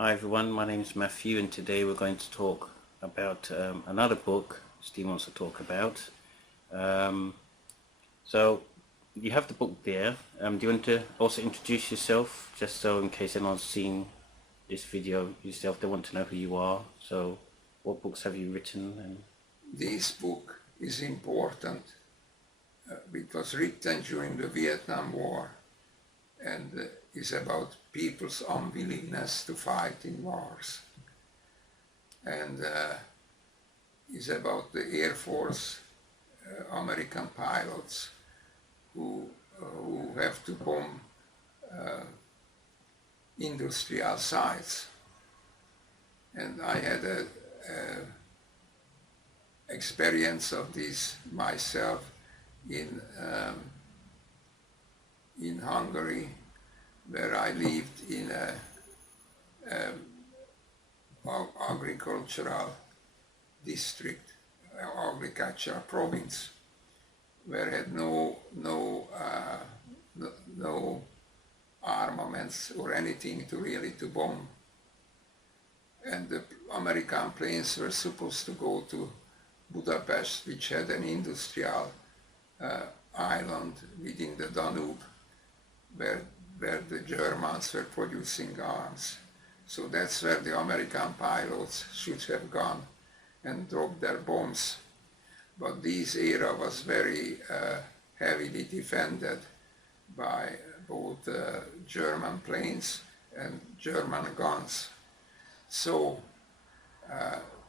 Hi everyone, my name is Matthew and today we're going to talk about another book Steve wants to talk about. So you have the book there. Do you want to also introduce yourself, just so in case anyone's seen this video yourself, they want to know who you are. So what books have you written? And this book is important. It was written during the Vietnam War and is about people's unwillingness to fight in wars, and is about the Air Force, American pilots who have to bomb industrial sites. And I had a experience of this myself in Hungary, where I lived in a agricultural district, agricultural province, where had no armaments or anything to bomb. And the American planes were supposed to go to Budapest, which had an industrial island within the Danube, where the Germans were producing arms. So that's where the American pilots should have gone and dropped their bombs. But this area was very heavily defended by both German planes and German guns. So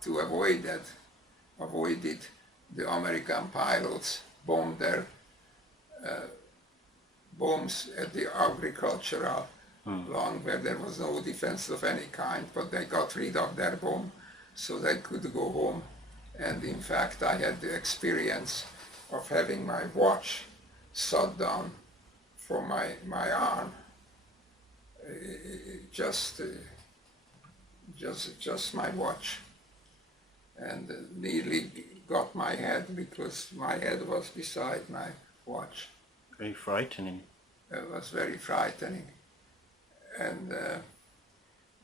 to avoid it, the American pilots bombed their bombs at the agricultural land where there was no defense of any kind, but they got rid of their bomb so they could go home. And in fact, I had the experience of having my watch shot down from my arm, just my watch, and nearly got my head because my head was beside my watch. very frightening. It was very frightening, and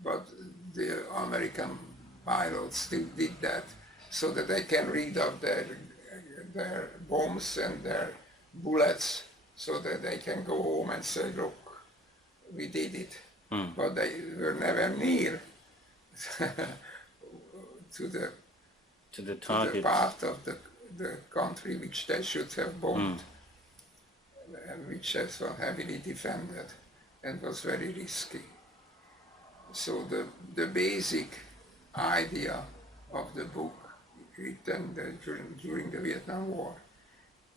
but the American pilots still did that so that they can rid of their bombs and their bullets, so that they can go home and say, look, we did it. But they were never near to the target. part of the country which they should have bombed, and which was heavily defended and was very risky. So the basic idea of the book written during the Vietnam War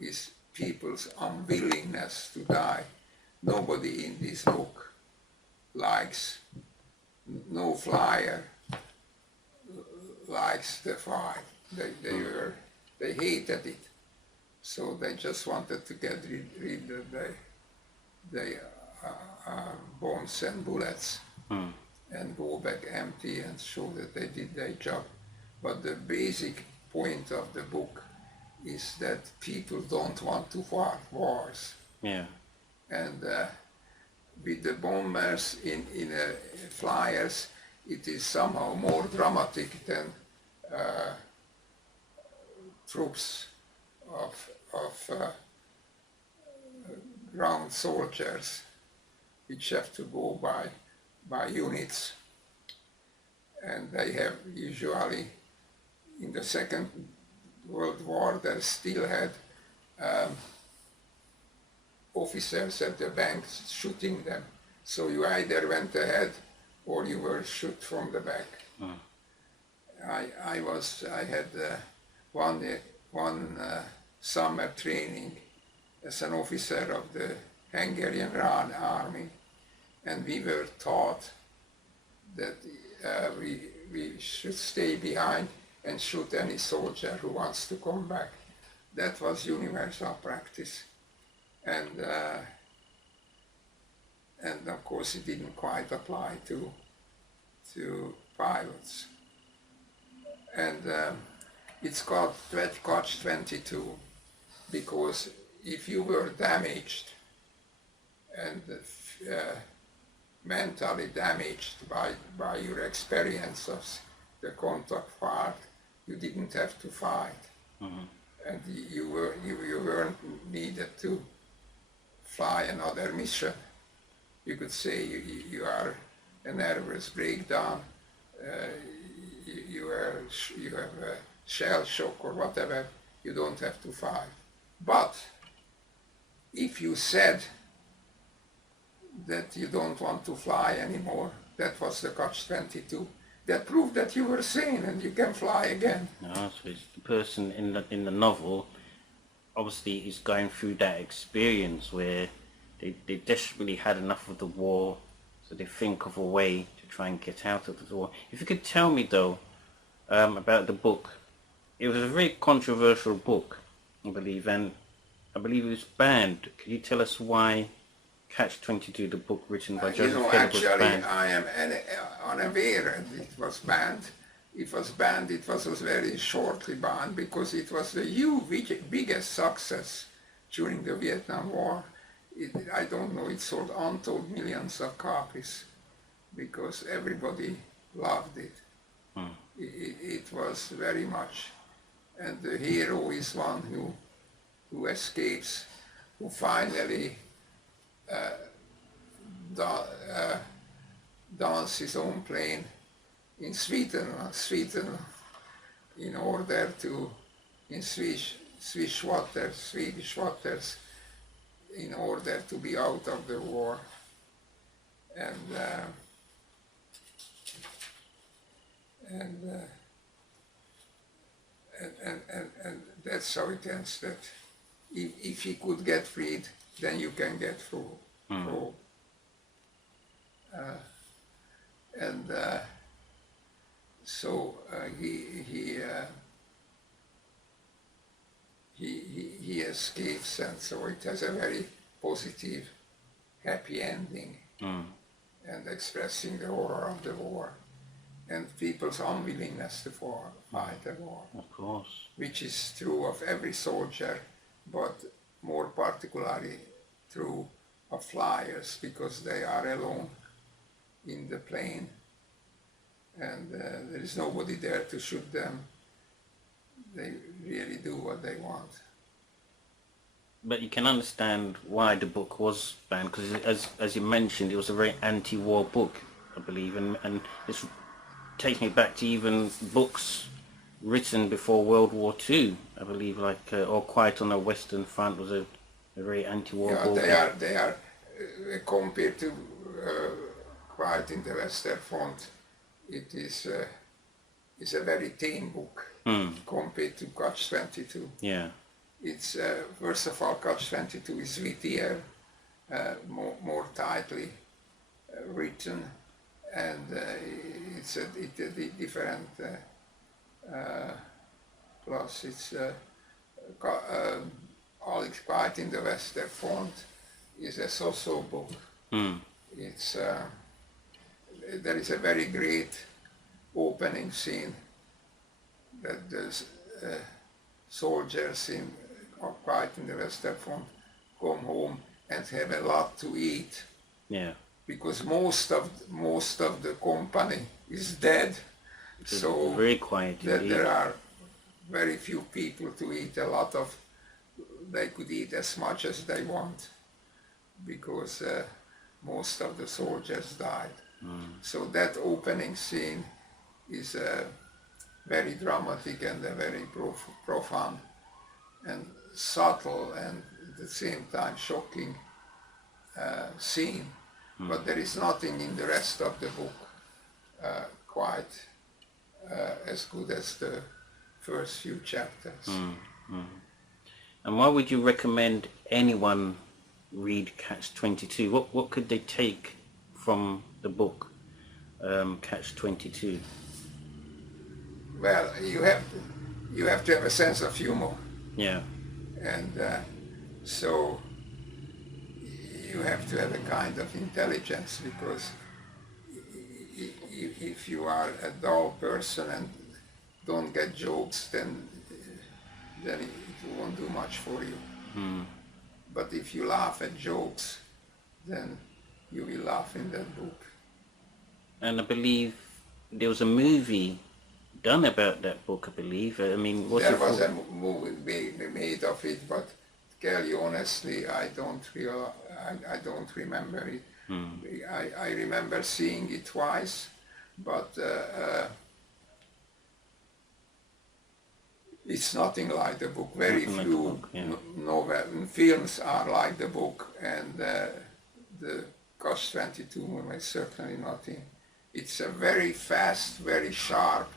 is people's unwillingness to die. Nobody in this book likes, no flyer likes the fight. They hated it, so they just wanted to get rid of the bombs and bullets and go back empty and show that they did their job. But the basic point of the book is that people don't want to fight wars. Yeah. And with the bombers in flyers, it is somehow more dramatic than troops of ground soldiers, which have to go by units. And they have usually, in the Second World War, they still had officers at the banks shooting them. So you either went ahead or you were shot from the back. I had one summer training as an officer of the Hungarian army, and we were taught that we should stay behind and shoot any soldier who wants to come back. That was universal practice. And of course it didn't quite apply to pilots. And it's called Catch-22 because if you were damaged and mentally damaged by your experience of the contact part. You didn't have to fight, and you weren't needed to fly another mission. You could say you are a nervous breakdown, you have a shell shock or whatever. You don't have to fight. But if you said that you don't want to fly anymore, that was the catch-22. That proved that you were sane and you can fly again. No, so it's the person in the novel obviously is going through that experience where they desperately had enough of the war, so they think of a way to try and get out of the war. If you could tell me though about the book, it was a very controversial book, I believe, and I believe it was banned. Could you tell us why Catch-22, the book written by Joseph Philip, was banned? I am unaware that it was banned. It was banned, it was very shortly banned because it was the huge, biggest success during the Vietnam War. I don't know, it sold untold millions of copies because everybody loved it. It was very much, and the hero is one who escapes, who finally downs his own plane in Sweden, in order to, in Swedish waters, in order to be out of the war. And that's how it ends, that if he could get freed, then you can get through. So he escapes, and so it has a very positive, happy ending, and expressing the horror of the war and people's unwillingness to fight the war. Of course. Which is true of every soldier, but more particularly true of flyers, because they are alone in the plane, and there is nobody there to shoot them. They really do what they want. But you can understand why the book was banned, because as you mentioned, it was a very anti-war book, I believe, and it's takes me back to even books written before World War II, I believe, like All Quiet on the Western Front was a very anti-war book. They are compared to Quiet in the Western Front. It is a very tame book compared to Catch-22. Yeah. It's first of all, Catch-22 is wittier, more tightly written, and it's a different. Plus, it's All Quiet in the Western Front is a so-so book. It's there is a very great opening scene that the soldiers in All Quiet in the Western Front come home and have a lot to eat. Yeah. Because most of the company is dead, so very quiet. There are very few people to eat. They could eat as much as they want, because most of the soldiers died. So that opening scene is very dramatic and a very profound and subtle and at the same time shocking scene. But there is nothing in the rest of the book quite as good as the first few chapters. And why would you recommend anyone read Catch-22? What could they take from the book Catch-22? Well, you have to have a sense of humor. Yeah. And so you have to have a kind of intelligence, because if you are a dull person and don't get jokes, then it won't do much for you. But if you laugh at jokes, then you will laugh in that book. And I believe there was a movie done about that book, I believe. I mean, what's There your was thought? a movie made of it, but tell you honestly, I don't remember it. I remember seeing it twice, but it's nothing like the book. Very Nothing like the few book, yeah. films are like the book, and the Cost 22 movie is certainly nothing. It's a very fast, very sharp,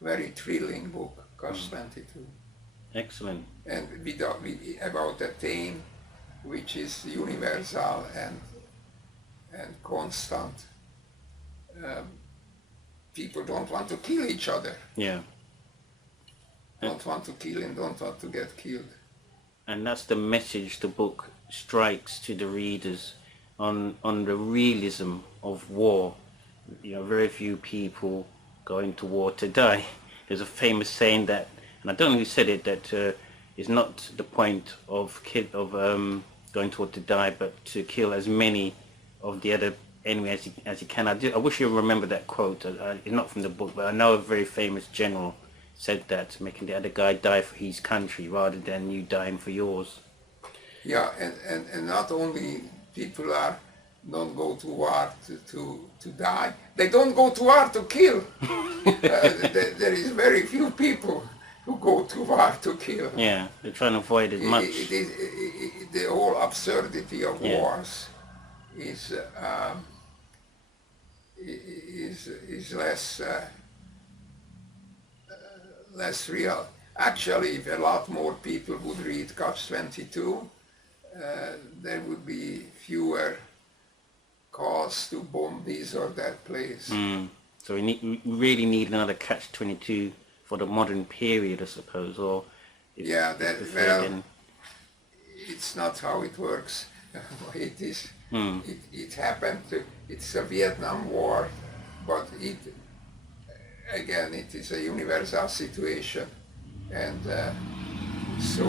very thrilling book, Cost 22. Excellent. And about a theme which is universal and constant. People don't want to kill each other. Yeah. Don't want to kill and don't want to get killed. And that's the message the book strikes to the readers on the realism of war. You know, very few people go into war to die. There's a famous saying that, and I don't know who said it, that it's not the point of going to war to die, but to kill as many of the other enemy as you can. I wish you remember that quote. It's not from the book, but I know a very famous general said that, making the other guy die for his country rather than you dying for yours. Yeah, and not only people don't go to war to die, they don't go to war to kill. There is very few people who go to war to kill. Yeah, they're trying to avoid as much. The whole absurdity of Yeah. wars is less real. Actually, if a lot more people would read Catch 22, there would be fewer cause to bomb this or that place. So we really need another Catch-22 for the modern period, I suppose, or if, Yeah, if well, it's not how it works. It is. It happened. It's a Vietnam War, but it is a universal situation, and so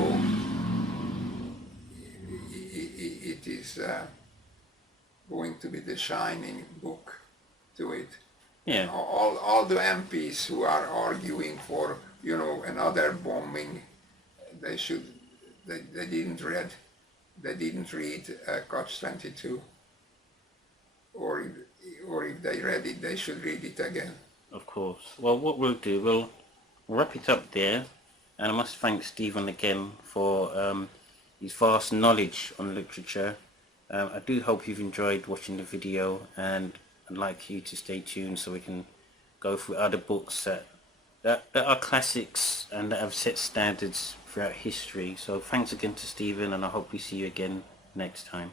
it is going to be the shining book to it. Yeah. All the MPs who are arguing for another bombing, they didn't read Catch 22, or if they read it, they should read it again. Of course. Well, what we'll do, we'll wrap it up there, and I must thank Stephen again for his vast knowledge on literature. I do hope you've enjoyed watching the video, and I'd like you to stay tuned so we can go through other books that are classics and that have set standards throughout history. So thanks again to Stephen, and I hope we see you again next time.